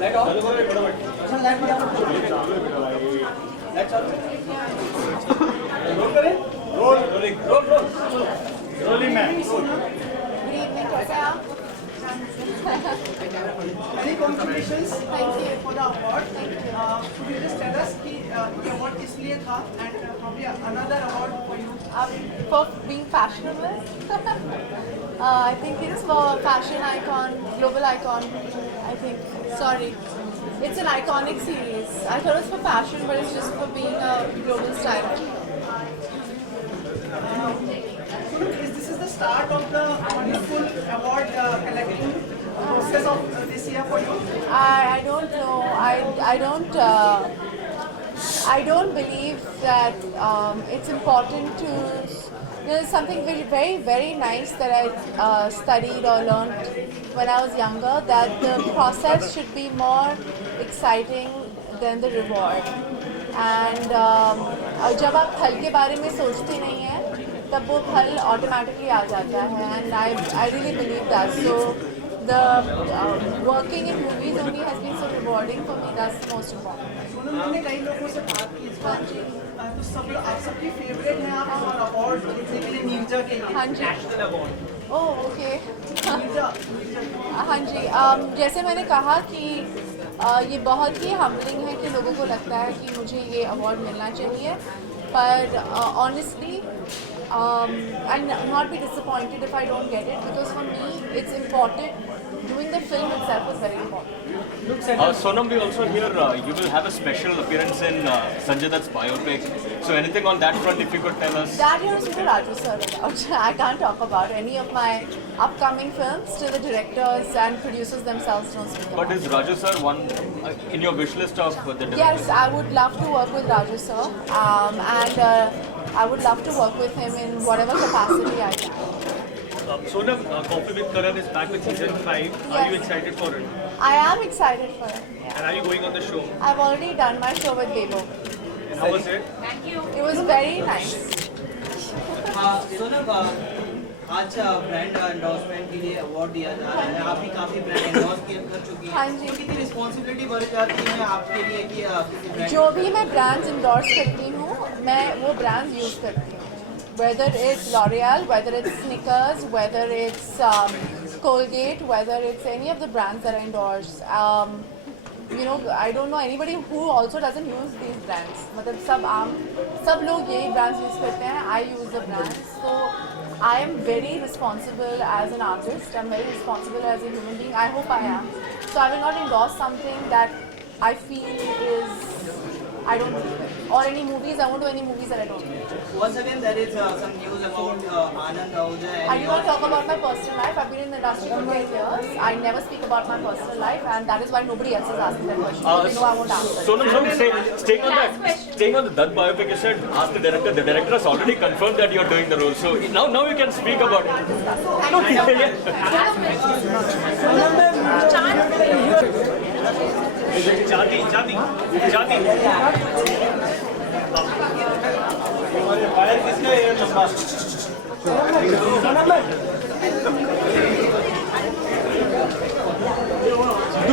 Light on. Light चालू. Role करें. Rolling man. Good evening, कैसे हैं आप? Many congratulations for the award. Thank you. Could you just tell us कि ये award किस लिए था and probably another award for you? For being fashionable. I think it's for fashion icon, global icon. I think. Sorry. It's an iconic series. I thought it was for fashion, but it's just for being a global styler. So this is the start of the wonderful award collecting process of this year for you. I don't know. I don't believe that it's important to. There's something very, very nice that I studied or learned when I was younger, that the process should be more exciting than the reward. And जब आप फल के बारे में सोचते नहीं हैं, तब वो फल automatically आ जाता है. And I really believe that. So the working in movies only has been so rewarding for me. That's the most important. Sonam, हमने कई लोगों से बात की इस बार तो सब आप सबकी फेवरेट हैं आप और अवार्ड जीतने के लिए नीरजा के लिए. हाँ जी. Oh okay. नीरजा. हाँ जी. जैसे मैंने कहा कि ये बहुत ही हम्बलिंग है कि लोगों को लगता है कि मुझे ये अवार्ड मिलना चाहिए, पर honestly I'll not be disappointed if I don't get it, because for me it's important. Doing the film itself is very important. Sonam, we also hear you will have a special appearance in Sanjay Dutt's biopic. So anything on that front, if you could tell us? That you're to Raju sir about. I can't talk about any of my upcoming films till the directors and producers themselves don't speak about. But is Raju sir one in your wish list of the directors? Yes, I would love to work with Raju sir, and I would love to work with him in whatever capacity I can. Sonam, Coffee with Karan is back with season 5. Are you excited for it? I am excited for it. And are you going on the show? I've already done my show with Bebo. And how was it? It was very nice. Sonam, आज brand endorsement के लिए award दिया जा रहा है. आप भी काफी ब्रांड एंडोर्स कर चुकी हैं. हाँ जी. तो कितनी रिस्पॉन्सिबिलिटी बढ़ जाती है आपके लिए कि किसी ब्रांड जो भी मैं ब्रांड्स इंडोर्स करती हूँ, मैं वो ब्रांड्स यूज़ करती हूँ. Whether it's L'Oreal, whether it's Snickers, whether it's Colgate, whether it's any of the brands that I endorse. You know, I don't know anybody who also doesn't use these brands. मतलब सब लोग यही brands use करते हैं. I use the brands. So I am very responsible as an artist. I'm very responsible as a human being. I hope I am. So I will not endorse something that I feel is I don't believe it. Or any movies. I won't do any movies that I don't believe. Once again, there is some news about Anand Ahuja. I do not talk about my personal life. I've been in the industry for 10 years. I never speak about my personal life, and that is why nobody else is asking that question. They know I won't answer. Sonam, staying on the Dutt biopic, you said ask the director. The director has already confirmed that you are doing the role. So now you can speak about it. Thank you so much. Jadi. Fire किसका है लंबा?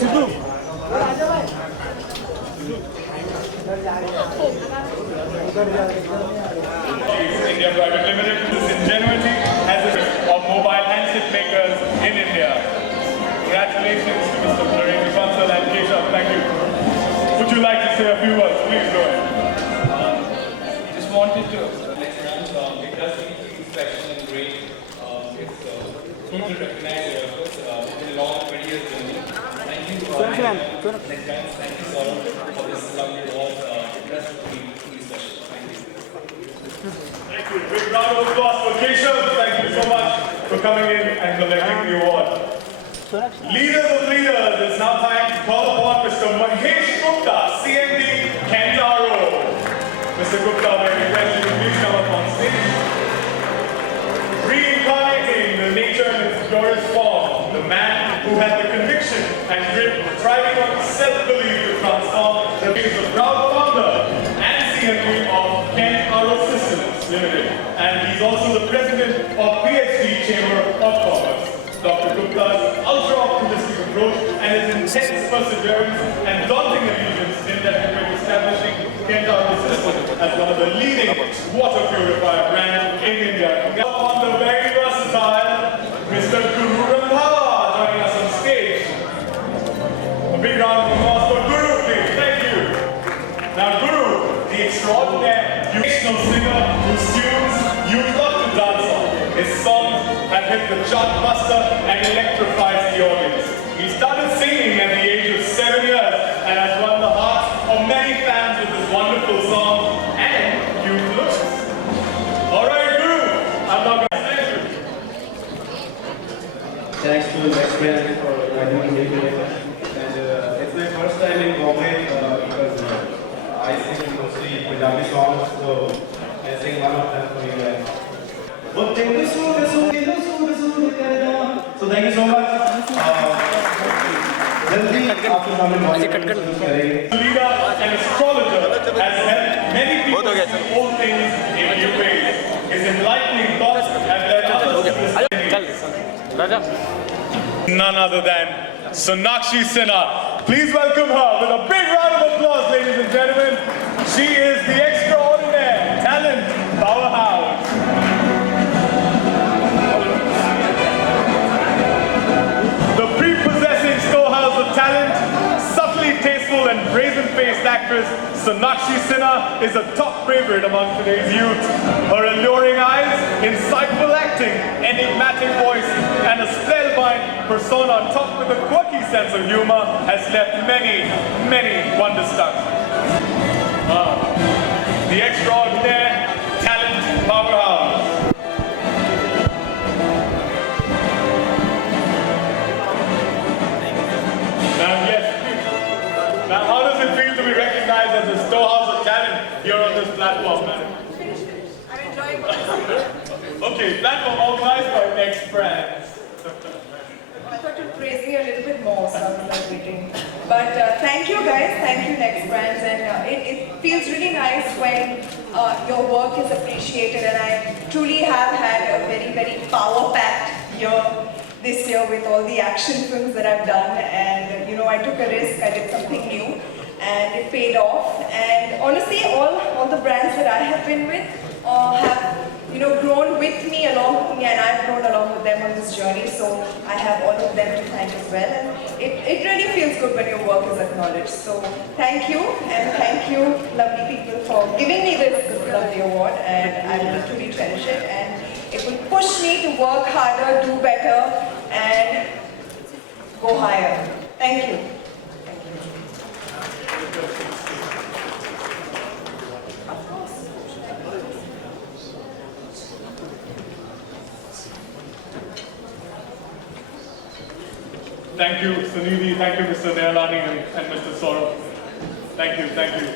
Sidhu. India Private Limited genuinely has a of mobile handset makers in India. Congratulations to Mr. Narendra Bansal and Keshav. Thank you. Would you like to say a few words? Please go ahead. Just wanted to let you know, it does seem to be special and great. It's good to recognize your efforts. It's been a long 20 years journey. Thank you. Thank you, Saurabh, for this lovely award. It does feel truly special. Thank you. Thank you. Big round of applause for Keshav. Thank you so much for coming in and collecting the award. Leaders of leaders, it's now time to call upon Mr. Mahesh Gupta, CMD, Kentaro. Mr. Gupta, may we request you to please come up on stage. Reincarnating the nature in its purest form, the man who had the conviction and grit, thriving on self-belief to transform the lives of proud founder and CMD of Kentaro Systems Limited. And he's also the president of PhD Chamber of Commerce. Dr. Gupta's ultra-optimistic approach and his intense immense perseverance and daunting allegiance in dedicated establishing Kent Systems as one of the leading water purifier brands in India. On the very versatile Mr. Guru Randhawa joining us on stage. A big round of applause for Guru, please. Thank you. Now, Guru, the extraordinary motivational singer whose tunes you love to dance on. His songs have hit the chartbuster and electrifies the audience. He started singing at the age of 7 years and has won the hearts of many fans with his wonderful songs and cute looks. All right, Guru, I'm not going to thank you. Thanks to Next Brand for inviting me today. And it's my first time in Bombay because I sing mostly Punjabi songs, so I sing one of them for you guys. So thank you so much. Leader and astrologer has helped many people see all things in new ways. His enlightening thoughts have led others to none other than Sonakshi Sinha. Please welcome her with a big round of applause, ladies and gentlemen. She is the extraordinary talent powerhouse. The prepossessing storehouse of talent, subtly tasteful and brazen-faced actress Sonakshi Sinha is a top favorite among today's youth. Her alluring eyes, insightful acting, enigmatic voice, and a spellbound persona topped with a quirky sense of humor has left many, many wonderstruck. The extraordinary talent powerhouse. Now, how does it feel to be recognized as a storehouse of talent here on this platform, man? I'm enjoying what Okay, platform organized by Next Brands. I thought you were praising me a little bit more, so I was like waiting. But thank you guys, thank you Next Brands, and it feels really nice when your work is appreciated, and I truly have had a very, very power-packed year this year with all the action films that I've done, and you know, I took a risk, I did something new, and it paid off. And honestly, all the brands that I have been with have, you know, grown with me, along with me, and I've grown along with them on this journey. So I have all of them to thank as well, and it really feels good when your work is acknowledged. So thank you, and thank you, lovely people, for giving me this lovely award, and I will truly cherish it. And it will push me to work harder, do better, and go higher. Thank you. Thank you, Sunidhi. Thank you, Mr. Nayalani and Mr. Saurabh. Thank you, thank you.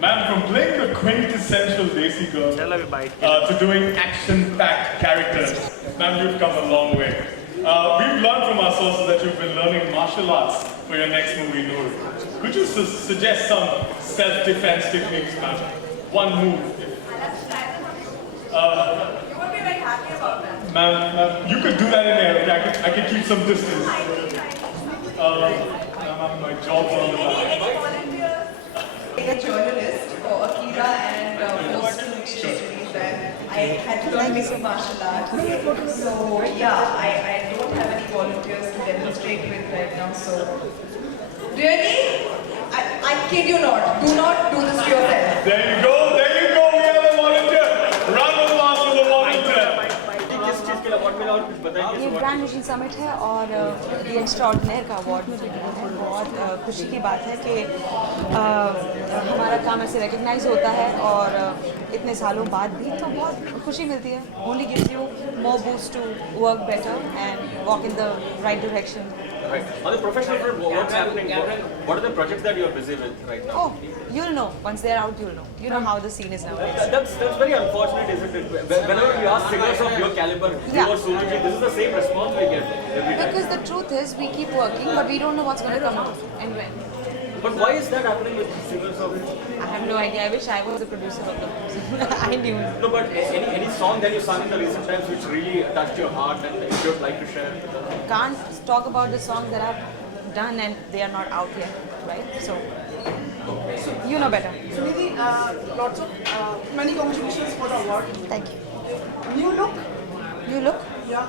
Ma'am, from playing the quintessential Desi girl to doing action-packed characters, ma'am, you've come a long way. We've learned from our sources that you've been learning martial arts for your next movie, Noor. Could you suggest some self-defense techniques, ma'am? One move. You won't be very happy about that. Ma'am, you could do that in air. Okay? I could keep some distance. Ma'am, my job's on the line. Any volunteers? I'm a journalist for Akira and most series where I had to learn basic martial arts. So yeah, I don't have any volunteers to demonstrate with right now. So really, I kid you not. Do not do this to yourself. There you go, we have a volunteer. Round of applause for the volunteer. ये brand vision summit है और ये extraordinary का award मुझे मिला है। बहुत खुशी की बात है कि हमारा काम ऐसे रिकग्नाइज होता है और इतने सालों बाद भी तो बहुत खुशी मिलती है। Only gives you more boost to work better and walk in the right direction. Right. On the professional front, what's happening? What are the projects that you're busy with right now? Oh, you'll know. Once they're out, you'll know. You know how the scene is nowadays. That's very unfortunate, isn't it? Whenever we ask singers of your caliber, you or Surajit, this is the same response we get every time. Because the truth is, we keep working, but we don't know what's going to come out and when. But why is that happening with singers of? I have no idea. I wish I was the producer of the music. I knew. No, but any song that you sung in the recent times which really touched your heart and if you'd like to share? Can't talk about the songs that I've done and they are not out yet, right? So you know better. Sunidhi, lots of many congratulations for the award. Thank you. New look? You look? Yeah.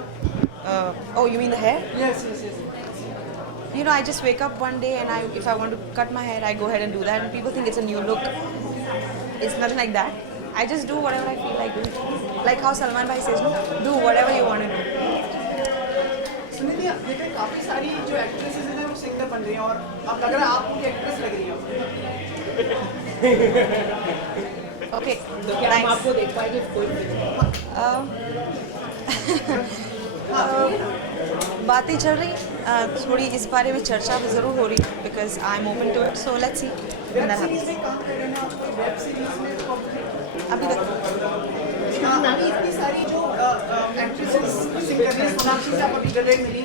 Oh, you mean the hair? Yes, yes, yes. You know, I just wake up one day and if I want to cut my hair, I go ahead and do that. And people think it's a new look. It's nothing like that. I just do whatever I feel like doing. Like how Salman Bhai says, no, do whatever you want to do. Sunidhi, देखिए काफी सारी जो actresses हैं वो singer बन रही हैं और अब लग रहा है आप उनकी एक्ट्रेस लग रही हो. Okay. तो क्या हम आपको देख पाएंगे कोई बातें चल रही थोड़ी इस बारे में चर्चा ज़रूर हो रही because I am open to it so let's see web series में काम कर रहे हैं आप वेब सीरीज में अभी तक इतनी सारी जो एक्ट्रेसेस सिंग कर रही हैं सोनाक्षी से आप अभी गले मिली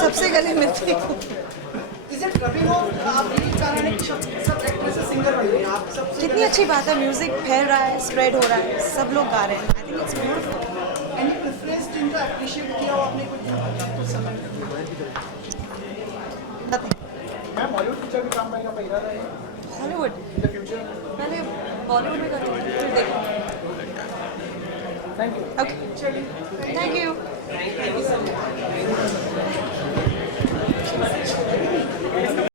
सबसे गले मिलती हूँ इज इट कमिंग ऑफ आप ये चाह रहे हैं कि सब एक्ट्रेसेस सिंगर बन रही हैं आप सब कितनी अच्छी बात है म्यूजिक फैल रहा है स्प्रेड हो रहा है सब लोग गा रहे हैं I think it's beautiful any preference जिनको अप्रिशिएट किया हो आपने कुछ समय मैं बॉलीवुड पिक्चर में काम करने का इरादा है हॉलीवुड पहले बॉलीवुड में करती हूँ फिर देखो thank you okay thank you